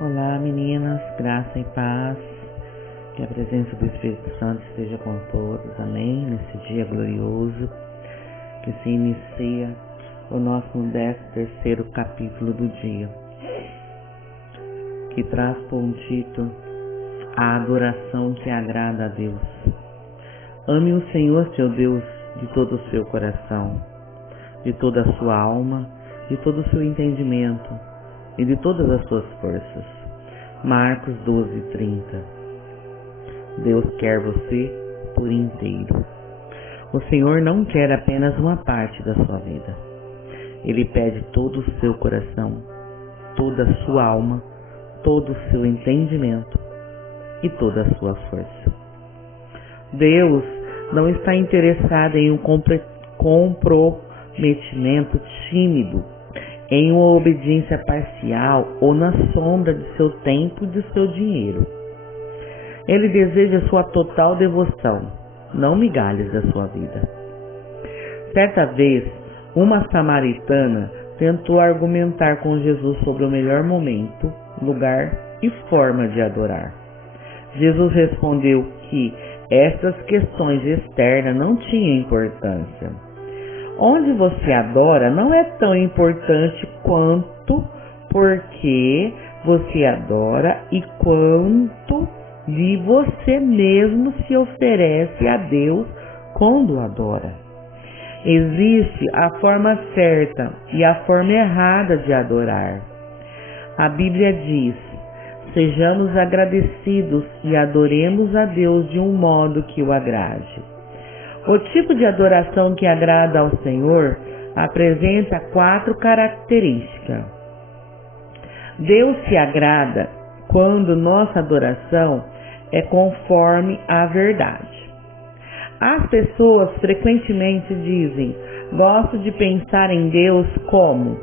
Olá meninas, graça e paz, que a presença do Espírito Santo esteja com todos, amém? Nesse dia glorioso que se inicia o nosso 13º capítulo do dia, que traz por título a adoração que agrada a Deus. Ame o Senhor seu Deus de todo o seu coração, de toda a sua alma, de todo o seu entendimento e de todas as suas forças. Marcos 12:30. Deus quer você por inteiro. O Senhor não quer apenas uma parte da sua vida. Ele pede todo o seu coração, toda a sua alma, todo o seu entendimento e toda a sua força. Deus não está interessado em um comprometimento tímido, em uma obediência parcial ou na sombra de seu tempo e de seu dinheiro. Ele deseja sua total devoção, não migalhas da sua vida. Certa vez, uma samaritana tentou argumentar com Jesus sobre o melhor momento, lugar e forma de adorar. Jesus respondeu que estas questões externas não tinham importância. Onde você adora não é tão importante quanto porque você adora e quanto de você mesmo se oferece a Deus quando adora. Existe a forma certa e a forma errada de adorar. A Bíblia diz: sejamos agradecidos e adoremos a Deus de um modo que o agrade. O tipo de adoração que agrada ao Senhor apresenta 4 características. Deus se agrada quando nossa adoração é conforme a verdade. As pessoas frequentemente dizem: gosto de pensar em Deus como,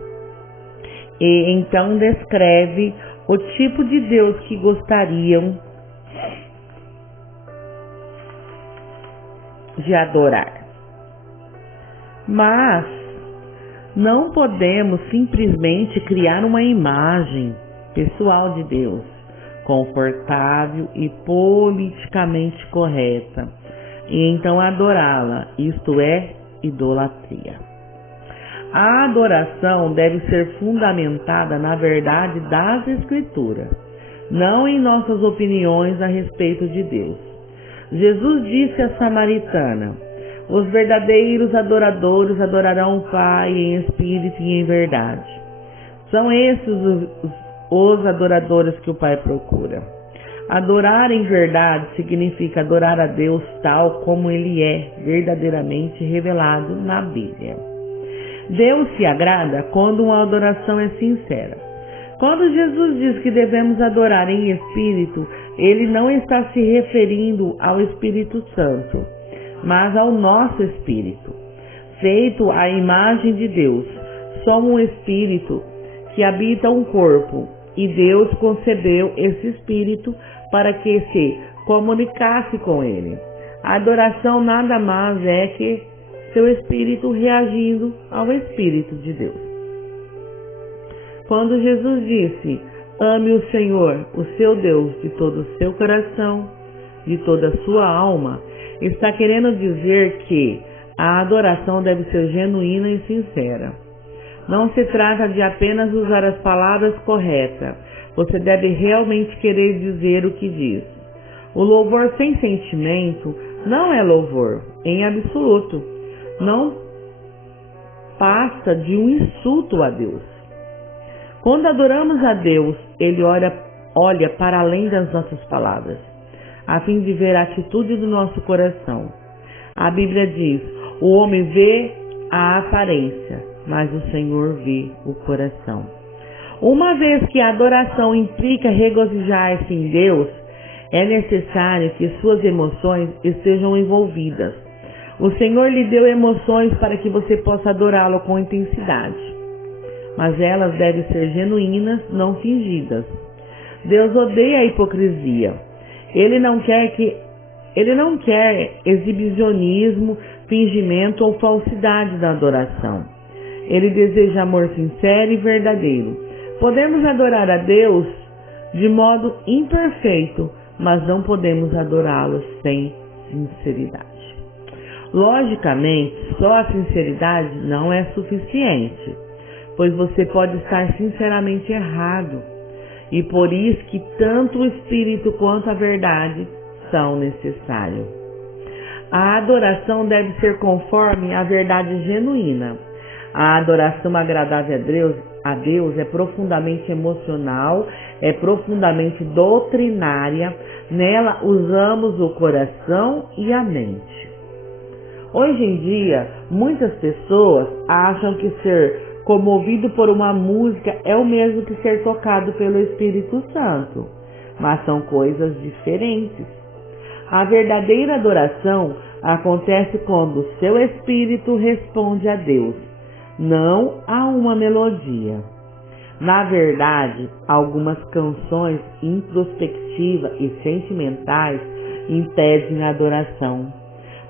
e então descreve o tipo de Deus que gostariam de adorar. Mas não podemos simplesmente criar uma imagem pessoal de Deus, confortável e politicamente correta, e então adorá-la, isto é, idolatria. A adoração deve ser fundamentada na verdade das Escrituras, não em nossas opiniões a respeito de Deus. Jesus disse à samaritana: os verdadeiros adoradores adorarão o Pai em espírito e em verdade. São esses os adoradores que o Pai procura. Adorar em verdade significa adorar a Deus tal como Ele é verdadeiramente revelado na Bíblia. Deus se agrada quando uma adoração é sincera. Quando Jesus diz que devemos adorar em espírito, Ele não está se referindo ao Espírito Santo, mas ao nosso espírito, feito à imagem de Deus. Somos um espírito que habita um corpo, e Deus concebeu esse espírito para que se comunicasse com Ele. A adoração nada mais é que seu espírito reagindo ao Espírito de Deus. Quando Jesus disse: ame o Senhor, o seu Deus, de todo o seu coração, de toda a sua alma, está querendo dizer que a adoração deve ser genuína e sincera. Não se trata de apenas usar as palavras corretas. Você deve realmente querer dizer o que diz. O louvor sem sentimento não é louvor, em absoluto. Não passa de um insulto a Deus. Quando adoramos a Deus, Ele olha para além das nossas palavras, a fim de ver a atitude do nosso coração. A Bíblia diz: o homem vê a aparência, mas o Senhor vê o coração. Uma vez que a adoração implica regozijar-se em Deus, é necessário que suas emoções estejam envolvidas. O Senhor lhe deu emoções para que você possa adorá-lo com intensidade, mas elas devem ser genuínas, não fingidas. Deus odeia a hipocrisia. Ele não quer exibicionismo, fingimento ou falsidade na adoração. Ele deseja amor sincero e verdadeiro. Podemos adorar a Deus de modo imperfeito, mas não podemos adorá-lo sem sinceridade. Logicamente, só a sinceridade não é suficiente, pois você pode estar sinceramente errado, e por isso que tanto o Espírito quanto a verdade são necessários. A adoração deve ser conforme a verdade genuína. A adoração agradável a Deus é profundamente emocional, é profundamente doutrinária. Nela usamos o coração e a mente. Hoje em dia, muitas pessoas acham que ser comovido por uma música é o mesmo que ser tocado pelo Espírito Santo, mas são coisas diferentes. A verdadeira adoração acontece quando o seu espírito responde a Deus, não a uma melodia. Na verdade, algumas canções introspectivas e sentimentais impedem a adoração,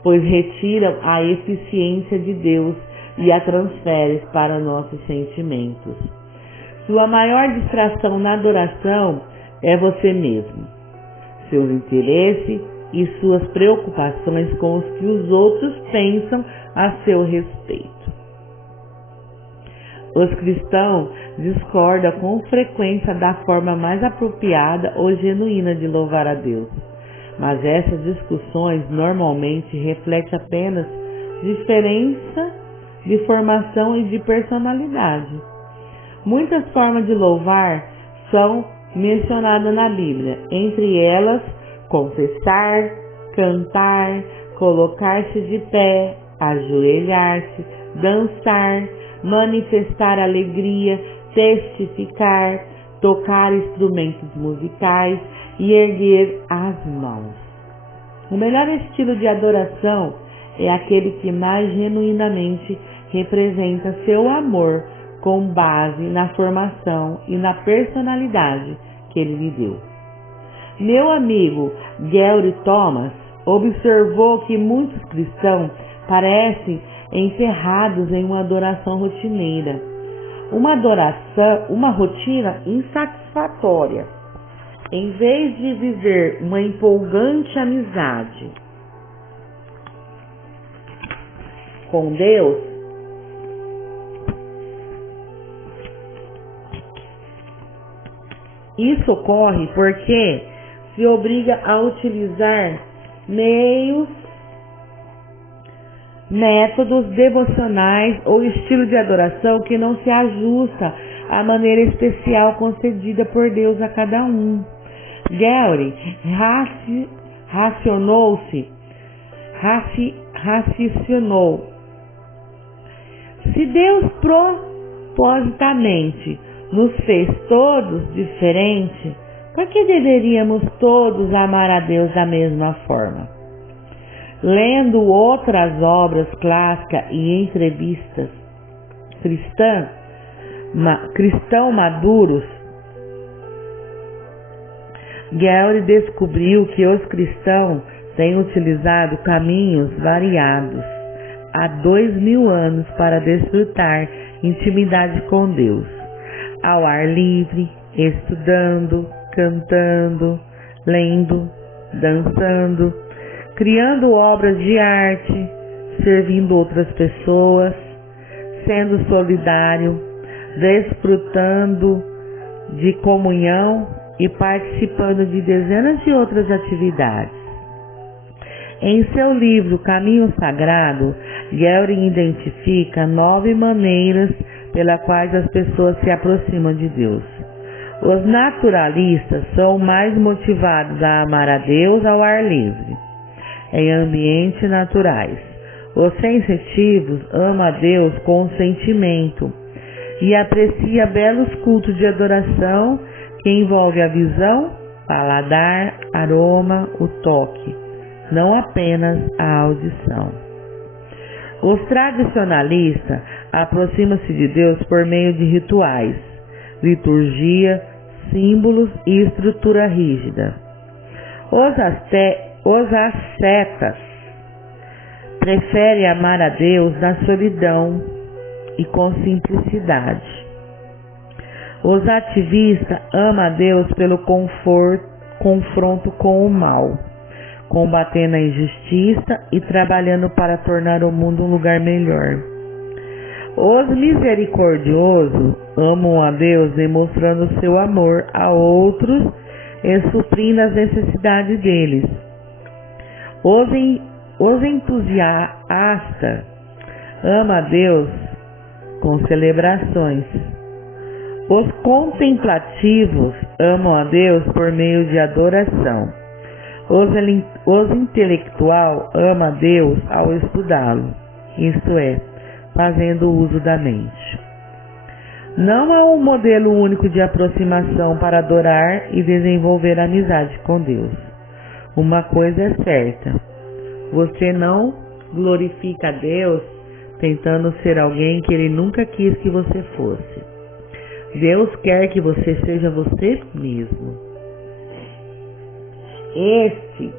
pois retiram a eficiência de Deus e a transferem para nossos sentimentos. Sua maior distração na adoração é você mesmo, seus interesses e suas preocupações com os que os outros pensam a seu respeito. Os cristãos discordam com frequência da forma mais apropriada ou genuína de louvar a Deus, mas essas discussões normalmente refletem apenas diferença de formação e de personalidade. Muitas formas de louvar são mencionadas na Bíblia, entre elas confessar, cantar, colocar-se de pé, ajoelhar-se, dançar, manifestar alegria, testificar, tocar instrumentos musicais e erguer as mãos. O melhor estilo de adoração é aquele que mais genuinamente representa seu amor com base na formação e na personalidade que ele lhe deu. Meu amigo Gary Thomas observou que muitos cristãos parecem encerrados em uma adoração rotineira, uma rotina insatisfatória. Em vez de viver uma empolgante amizade com Deus, isso ocorre porque se obriga a utilizar métodos devocionais ou estilo de adoração que não se ajusta à maneira especial concedida por Deus a cada um. Gary raciocinou. Se Deus propositadamente nos fez todos diferentes, por que deveríamos todos amar a Deus da mesma forma? Lendo outras obras clássicas e entrevistas cristãos maduros, Gary descobriu que os cristãos têm utilizado caminhos variados há 2000 anos para desfrutar intimidade com Deus. Ao ar livre, estudando, cantando, lendo, dançando, criando obras de arte, servindo outras pessoas, sendo solidário, desfrutando de comunhão e participando de dezenas de outras atividades. Em seu livro Caminho Sagrado, Gary identifica 9 maneiras pelas quais as pessoas se aproximam de Deus. Os naturalistas são mais motivados a amar a Deus ao ar livre, em ambientes naturais. Os sensitivos amam a Deus com sentimento e apreciam belos cultos de adoração que envolvem a visão, paladar, aroma, o toque, não apenas a audição. Os tradicionalistas aproximam-se de Deus por meio de rituais, liturgia, símbolos e estrutura rígida. Os ascetas preferem amar a Deus na solidão e com simplicidade. Os ativistas amam a Deus pelo confronto com o mal, combatendo a injustiça e trabalhando para tornar o mundo um lugar melhor. Os misericordiosos amam a Deus demonstrando seu amor a outros e suprindo as necessidades deles. Os entusiastas amam a Deus com celebrações. Os contemplativos amam a Deus por meio de adoração. Os intelectuais amam a Deus ao estudá-lo, isto é, fazendo uso da mente. Não há um modelo único de aproximação para adorar e desenvolver amizade com Deus. Uma coisa é certa: você não glorifica a Deus tentando ser alguém que Ele nunca quis que você fosse. Deus quer que você seja você mesmo. Este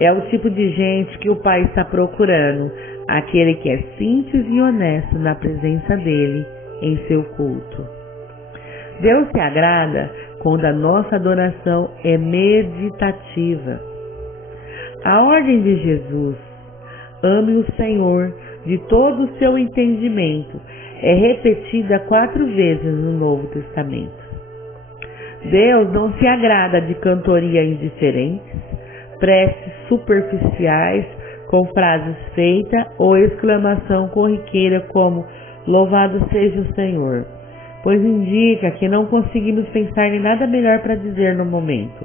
é o tipo de gente que o Pai está procurando, aquele que é simples e honesto na presença dele em seu culto. Deus se agrada quando a nossa adoração é meditativa. A ordem de Jesus, ame o Senhor de todo o seu entendimento, é repetida 4 vezes no Novo Testamento. Deus não se agrada de cantoria indiferentes, preces superficiais com frases feitas ou exclamação corriqueira como louvado seja o Senhor, pois indica que não conseguimos pensar em nada melhor para dizer no momento.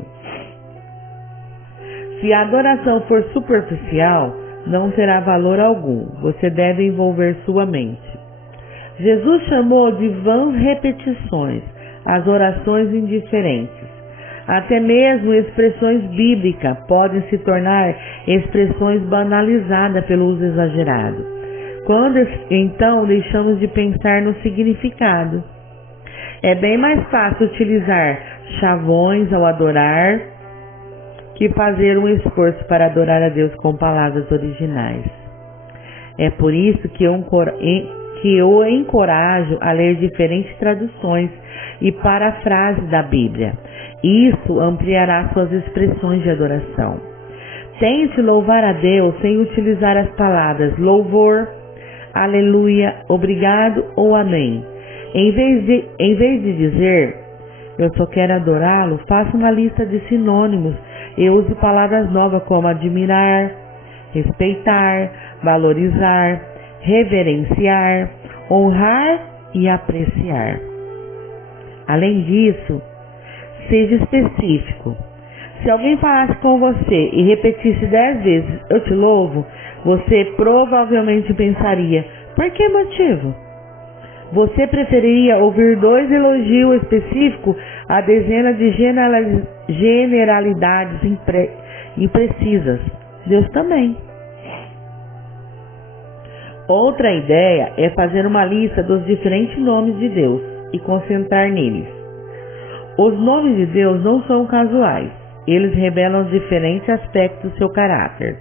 Se a adoração for superficial, não terá valor algum. Você deve envolver sua mente. Jesus chamou de vãs repetições as orações indiferentes. Até mesmo expressões bíblicas podem se tornar expressões banalizadas pelo uso exagerado. Quando então deixamos de pensar no significado. É bem mais fácil utilizar chavões ao adorar que fazer um esforço para adorar a Deus com palavras originais. É por isso que eu encorajo a ler diferentes traduções e parafrases da Bíblia. Isso ampliará suas expressões de adoração. Tente louvar a Deus sem utilizar as palavras louvor, aleluia, obrigado ou amém. Em vez de dizer eu só quero adorá-lo, faça uma lista de sinônimos e use palavras novas como admirar, respeitar, valorizar, reverenciar, honrar e apreciar. Além disso, seja específico. Se alguém falasse com você e repetisse 10 vezes eu te louvo, você provavelmente pensaria, por que motivo? Você preferiria ouvir 2 elogios específicos a dezenas de generalidades imprecisas. Deus também. Outra ideia é fazer uma lista dos diferentes nomes de Deus e concentrar neles. Os nomes de Deus não são casuais. Eles revelam diferentes aspectos do seu caráter.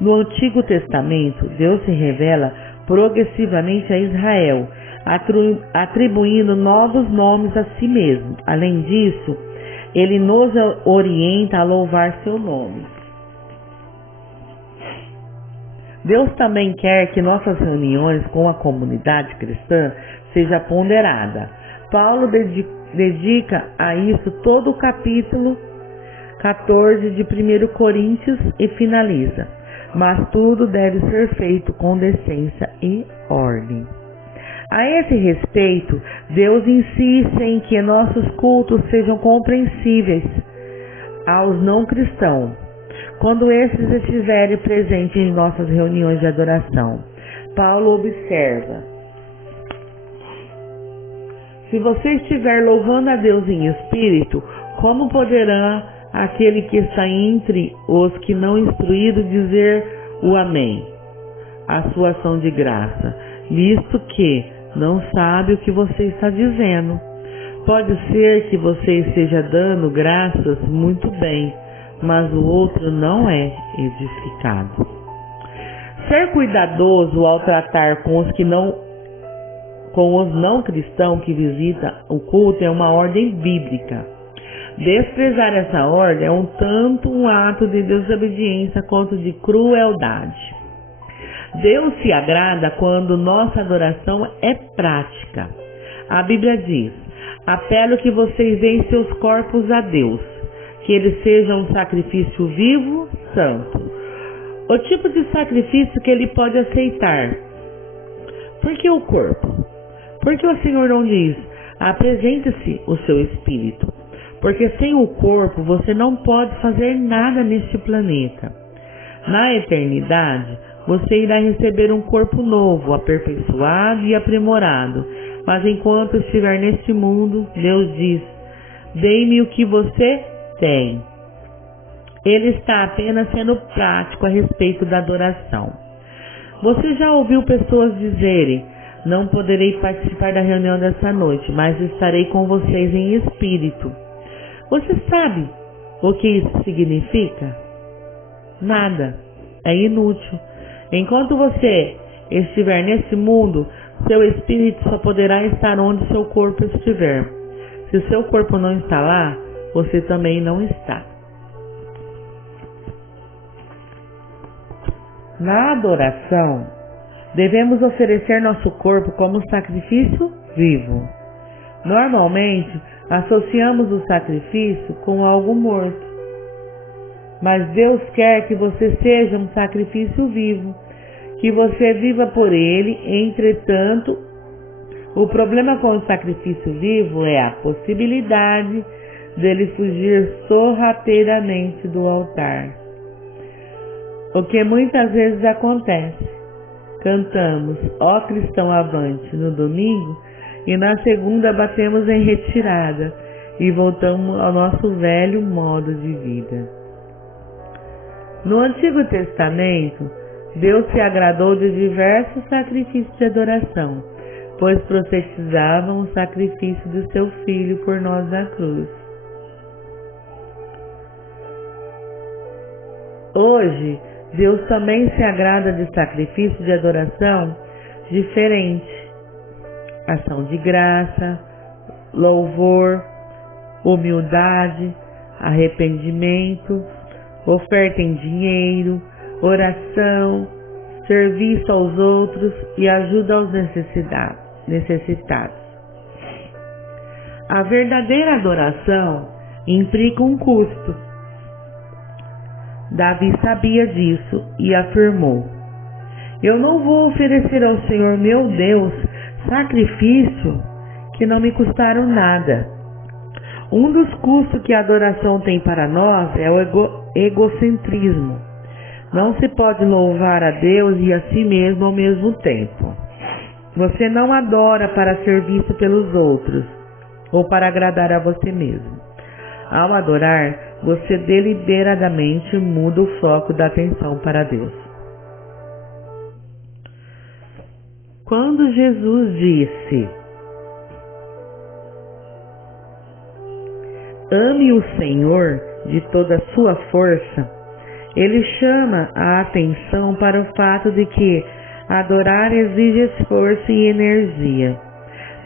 No Antigo Testamento, Deus se revela progressivamente a Israel, atribuindo novos nomes a si mesmo. Além disso, ele nos orienta a louvar seu nome. Deus também quer que nossas reuniões com a comunidade cristã seja ponderada. Paulo dedica a isso todo o capítulo 14 de 1 Coríntios e finaliza. Mas tudo deve ser feito com decência e ordem. A esse respeito, Deus insiste em que nossos cultos sejam compreensíveis aos não cristãos, quando esses estiverem presentes em nossas reuniões de adoração. Paulo observa: se você estiver louvando a Deus em espírito, como poderá aquele que está entre os que não instruídos dizer o amém, a sua ação de graça, visto que não sabe o que você está dizendo? Pode ser que você esteja dando graças muito bem, mas o outro não é edificado. Ser cuidadoso ao tratar com os que não com os não cristãos que visitam o culto é uma ordem bíblica. Desprezar essa ordem é tanto um ato de desobediência quanto de crueldade. Deus se agrada quando nossa adoração é prática. A Bíblia diz: apelo que vocês deem seus corpos a Deus, que ele seja um sacrifício vivo, santo. O tipo de sacrifício que ele pode aceitar. Por que o corpo? Porque o Senhor não diz: apresente-se o seu espírito. Porque sem o corpo você não pode fazer nada neste planeta. Na eternidade, você irá receber um corpo novo, aperfeiçoado e aprimorado. Mas enquanto estiver neste mundo, Deus diz: dê-me o que você tem. Ele está apenas sendo prático a respeito da adoração. Você já ouviu pessoas dizerem: não poderei participar da reunião dessa noite, mas estarei com vocês em espírito. Você sabe o que isso significa? Nada. É inútil. Enquanto você estiver nesse mundo, seu espírito só poderá estar onde seu corpo estiver. Se o seu corpo não está lá, você também não está. Na adoração, devemos oferecer nosso corpo como sacrifício vivo. Normalmente, associamos o sacrifício com algo morto. Mas Deus quer que você seja um sacrifício vivo, que você viva por Ele. Entretanto, o problema com o sacrifício vivo é a possibilidade dele fugir sorrateiramente do altar. O que muitas vezes acontece. Cantamos "Ó Cristão Avante" no domingo e na segunda batemos em retirada e voltamos ao nosso velho modo de vida. No Antigo Testamento, Deus se agradou de diversos sacrifícios de adoração, pois profetizavam o sacrifício do seu Filho por nós na cruz. Hoje, Deus também se agrada de sacrifícios de adoração diferentes: ação de graça, louvor, humildade, arrependimento, oferta em dinheiro, oração, serviço aos outros e ajuda aos necessitados. A verdadeira adoração implica um custo. Davi sabia disso e afirmou: eu não vou oferecer ao Senhor meu Deus sacrifício que não me custaram nada. Um dos custos que a adoração tem para nós é o egocentrismo. Não se pode louvar a Deus e a si mesmo ao mesmo tempo. Você não adora para ser visto pelos outros ou para agradar a você mesmo. Ao adorar, você deliberadamente muda o foco da atenção para Deus. Quando Jesus disse: ame o Senhor de toda a sua força, ele chama a atenção para o fato de que adorar exige esforço e energia.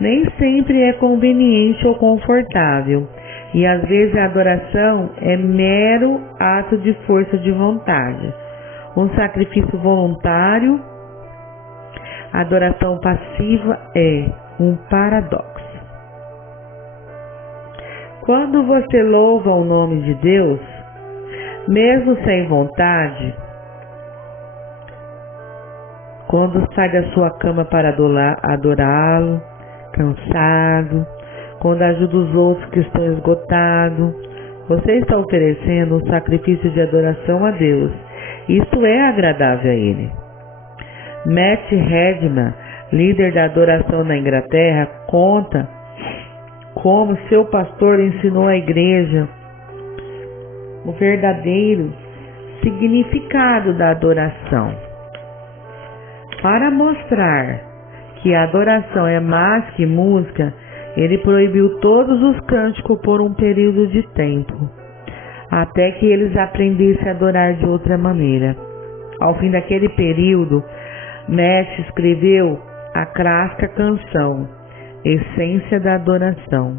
Nem sempre é conveniente ou confortável, e às vezes a adoração é mero ato de força de vontade, um sacrifício voluntário. A adoração passiva é um paradoxo. Quando você louva o nome de Deus, mesmo sem vontade, quando sai da sua cama para adorá-lo, cansado, quando ajuda os outros que estão esgotados, você está oferecendo um sacrifício de adoração a Deus. Isso é agradável a Ele. Matt Redman, líder da adoração na Inglaterra, conta como seu pastor ensinou à igreja o verdadeiro significado da adoração. Para mostrar que a adoração é mais que música, ele proibiu todos os cânticos por um período de tempo, até que eles aprendessem a adorar de outra maneira. Ao fim daquele período, Matt escreveu a clássica canção, essência da adoração.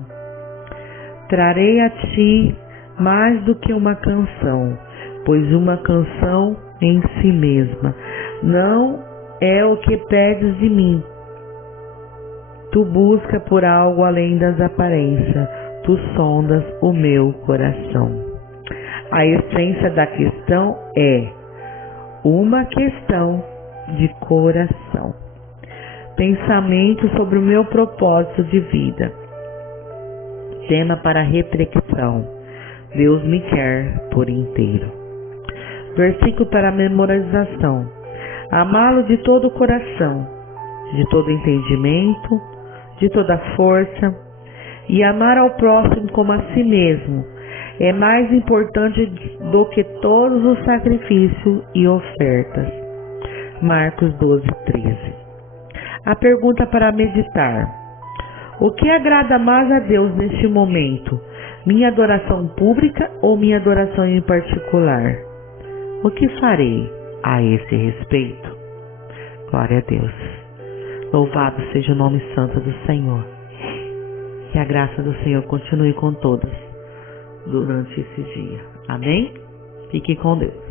Trarei a ti mais do que uma canção, pois uma canção em si mesma não é o que pedes de mim. Tu busca por algo além das aparências, tu sondas o meu coração. A essência da questão é uma questão de coração. Pensamento sobre o meu propósito de vida. Tema para reflexão. Deus me quer por inteiro. Versículo para memorização. Amá-lo de todo o coração, de todo entendimento, de toda força, e amar ao próximo como a si mesmo é mais importante do que todos os sacrifícios e ofertas. Marcos 12:13. A pergunta para meditar: o que agrada mais a Deus neste momento? Minha adoração pública ou minha adoração em particular? O que farei a esse respeito? Glória a Deus. Louvado seja o nome santo do Senhor. Que a graça do Senhor continue com todos durante esse dia. Amém? Fique com Deus.